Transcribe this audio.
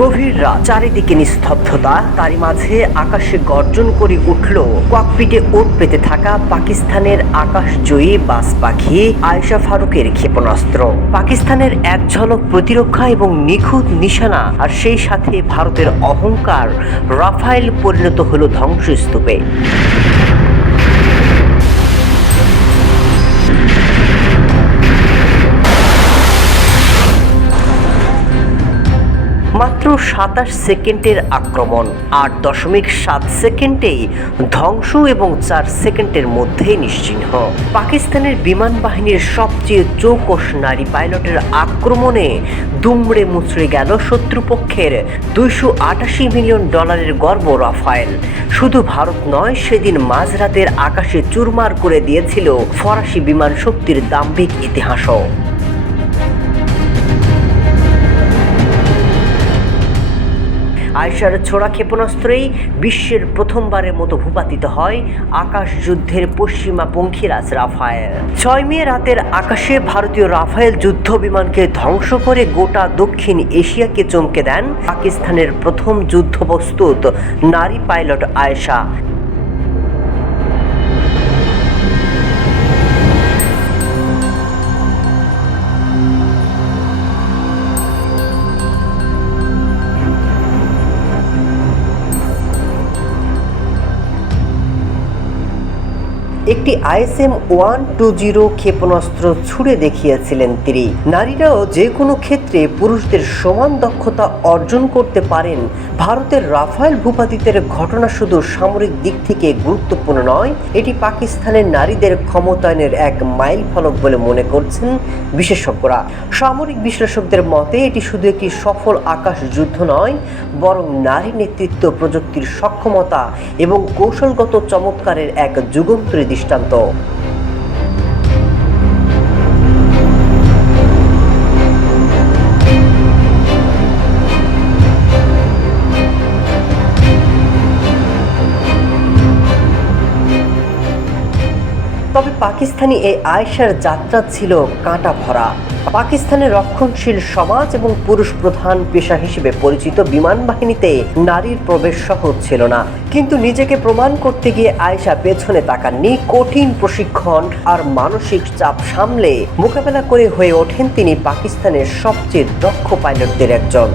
গভীর রাত, চারিদিকে নিস্তব্ধতা, তারই মাঝে আকাশে গর্জন করে উঠল ককপিটে ওট পেতে থাকা পাকিস্তানের আকাশজয়ী বাস পাখি আয়েশা ফারুকের ক্ষেপণাস্ত্র। পাকিস্তানের এক ঝলক প্রতিরক্ষা এবং নিখুঁত নিশানা, আর সেই সাথে ভারতের অহংকার রাফায়েল পরিণত হলো ধ্বংসস্তূপে। সাতাশ সেকেন্ডের আক্রমণ, আট দশমিক সাত সেকেন্ডেই ধ্বংস এবং চার সেকেন্ডের মধ্যে নিশ্চিহ্ন। পাকিস্তানের বিমান বাহিনীর সবচেয়ে চৌকস নারী পাইলটের আক্রমণে দুমড়ে মুচড়ে গেল শত্রুপক্ষের দুইশো আটাশি মিলিয়ন ডলারের গর্ব রাফায়েল। শুধু ভারত নয়, সেদিন মাঝরাতের আকাশে চুরমার করে দিয়েছিল ফরাসি বিমান শক্তির দাম্ভিক ইতিহাসও। আয়সার ছোড়া ক্ষেপণাস্ত্রেই বিশ্বের প্রথমবারের মতো ভূপাতিত হয় আকাশ যুদ্ধের পশ্চিমা পঙ্খিরাজ রাফায়েল। ছয় মে রাতের আকাশে ভারতীয় রাফায়েল যুদ্ধ বিমানকে ধ্বংস করে গোটা দক্ষিণ এশিয়াকে চমকে দেন পাকিস্তানের প্রথম যুদ্ধ প্রস্তুত নারী পাইলট আয়েশা। একটি আইএসএম ওয়ান টু জিরো ক্ষেপণাস্ত্র ছুড়ে দেখিয়েছিলেন তিনি। নারীরাও যে কোনো ক্ষেত্রে পুরুষদের সমান দক্ষতা অর্জন করতে পারেন, ভারতের রাফায়েল ভূপাতিতের ঘটনা শুধু সামরিক দিক থেকে গুরুত্বপূর্ণ নয়, এটি পাকিস্তানের নারীদের ক্ষমতায়নের এক মাইল ফলক বলে মনে করছেন বিশেষজ্ঞরা। সামরিক বিশ্লেষকদের মতে, এটি শুধু একটি সফল আকাশ যুদ্ধ নয়, বরং নারী নেতৃত্ব প্রযুক্তির সক্ষমতা এবং কৌশলগত চমৎকারের এক যুগান্তরী দৃষ্টান্ত তবে পাকিস্তানি এই আয়েশার যাত্রা ছিল কাঁটা ভরা পাকিস্তানের রক্ষণশীল সমাজ এবং পুরুষ প্রধান পেশা হিসেবে পরিচিত বিমান বাহিনীতে নারীর প্রবেশ সহজ ছিল না। কিন্তু নিজেকে প্রমাণ করতে গিয়ে আয়েশা পেছনে তাকাননি। কঠিন প্রশিক্ষণ আর মানসিক চাপ সামলে মোকাবেলা করে হয়ে ওঠেন তিনি পাকিস্তানের সবচেয়ে দক্ষ পাইলটদের একজন।